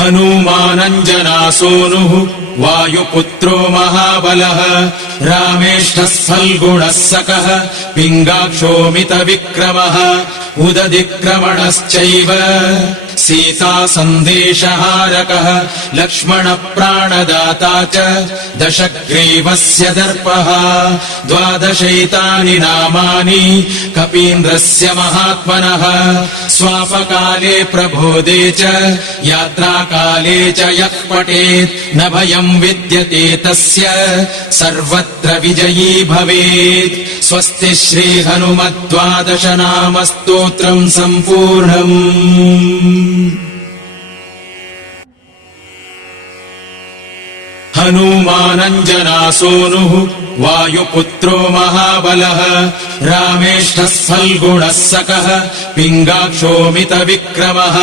हनूमानञ्जनासूनुः वायुपुत्रो महाबलः रामेष्ठः फल्गुणः सकः पिङ्गाक्षोमितविक्रमः उदधिक्रमणश्चैव सीता सन्देशहारकः लक्ष्मणप्राणदाता च दशग्रीवस्य दर्पः 12 नामानि कपीन्द्रस्य महात्मनः स्वापकाले प्रबोधे च यात्राकाले च यः पठेत् न भयम् विद्यते तस्य सर्वत्र विजयी भवेत्। स्वस्ति श्रीहनुमद्12 नाम स्तोत्रम् सम्पूर्णम्। हनूमानञ्जनासूनुः वायुपुत्रो महाबलः रामेष्ठः फल्गुणः सकः पिङ्गाक्षोमितविक्रमः